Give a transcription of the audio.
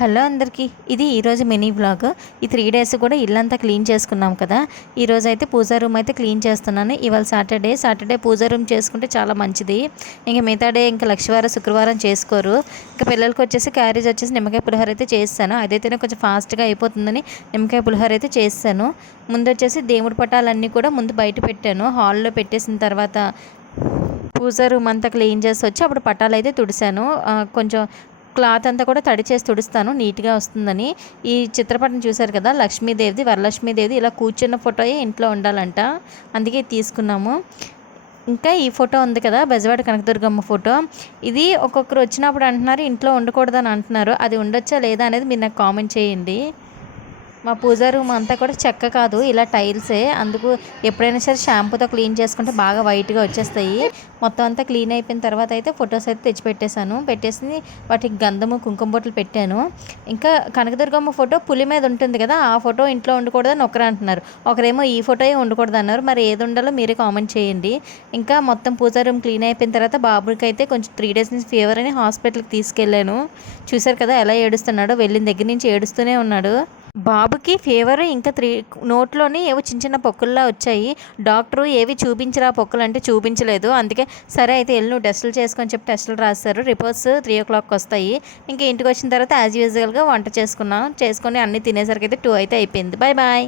Hello అందరికీ, ఇది ఈరోజు మినీ వ్లాగ్. ఈ 3 డేస్ కూడా ఇల్లంతా క్లీన్ చేసుకున్నాం కదా. ఈరోజు అయితే పూజా రూమ్ అయితే క్లీన్ చేస్తున్నాను. ఇవాళ సాటర్డే పూజా రూమ్ చేసుకుంటే చాలా మంచిది. ఇంకా మిగతా డే ఇంకా లక్షవారం శుక్రవారం చేసుకోరు. ఇంకా పిల్లలకి వచ్చేసి క్యారేజ్ వచ్చేసి నిమ్మకాయ పులిహోర అయితే చేస్తాను. అదైతేనే కొంచెం ఫాస్ట్గా అయిపోతుందని నిమ్మకాయ పులిహోర అయితే చేస్తాను. ముందు వచ్చేసి దేవుడి పటాలన్నీ కూడా ముందు బయట పెట్టాను. హాల్లో పెట్టేసిన తర్వాత పూజా రూమ్ అంతా క్లీన్ చేసి వచ్చి అప్పుడు పటాలు అయితే తుడిసాను. కొంచెం క్లాత్ అంతా కూడా తడి చేసి తుడుస్తాను, నీట్గా వస్తుందని. ఈ చిత్రపటం చూశారు కదా, లక్ష్మీదేవిది, వరలక్ష్మీదేవిది ఇలా కూర్చున్న ఫోటోయే ఇంట్లో ఉండాలంట, అందుకే తీసుకున్నాము. ఇంకా ఈ ఫోటో ఉంది కదా, బెజవాడ కనకదుర్గమ్మ ఫోటో. ఇది ఒక్కొక్కరు వచ్చినప్పుడు అంటున్నారు ఇంట్లో ఉండకూడదని అంటున్నారు. అది ఉండొచ్చా లేదా అనేది మీరు నాకు కామెంట్ చేయండి. మా పూజా రూమ్ అంతా కూడా చెక్క కాదు, ఇలా టైల్సే. అందుకు ఎప్పుడైనా సరే షాంపూతో క్లీన్ చేసుకుంటే బాగా వైట్గా వచ్చేస్తాయి. మొత్తం అంతా క్లీన్ అయిపోయిన తర్వాత అయితే ఫొటోస్ అయితే పెట్టేసి వాటికి గంధము కుంకుమ బొట్లు పెట్టాను. ఇంకా కనకదుర్గమ్మ ఫోటో పులి మీద ఉంటుంది కదా, ఆ ఫోటో ఇంట్లో ఉండకూడదని ఒకరు అంటున్నారు, ఒకరేమో ఈ ఫోటోయే ఉండకూడదు అన్నారు. మరి ఏది ఉండాలో మీరే కామెంట్ చేయండి. ఇంకా మొత్తం పూజా రూమ్ క్లీన్ అయిపోయిన తర్వాత బాబుకి అయితే కొంచెం 3 డేస్ నుంచి ఫీవర్ అని హాస్పిటల్కి తీసుకెళ్ళాను. చూశారు కదా ఎలా ఏడుస్తున్నాడో, వెళ్ళిన దగ్గర నుంచి ఏడుస్తూనే ఉన్నాడు. బాబుకి ఫీవర్, ఇంకా నోట్లోని ఏవో చిన్న చిన్న పొక్కుల్లా వచ్చాయి. డాక్టరు ఏవి చూపించరా పొక్కులు అంటే చూపించలేదు. అందుకే సరే అయితే వెళ్ళి నువ్వు టెస్టులు చేసుకొని చెప్పి టెస్టులు రాస్తారు. రిపోర్ట్స్ 3 o'clockకి వస్తాయి. ఇంకా ఇంటికి వచ్చిన తర్వాత యాజ్ యూజువల్గా వంట చేసుకొని అన్నీ తినేసరికి అయితే 2 అయితే అయిపోయింది. Bye bye.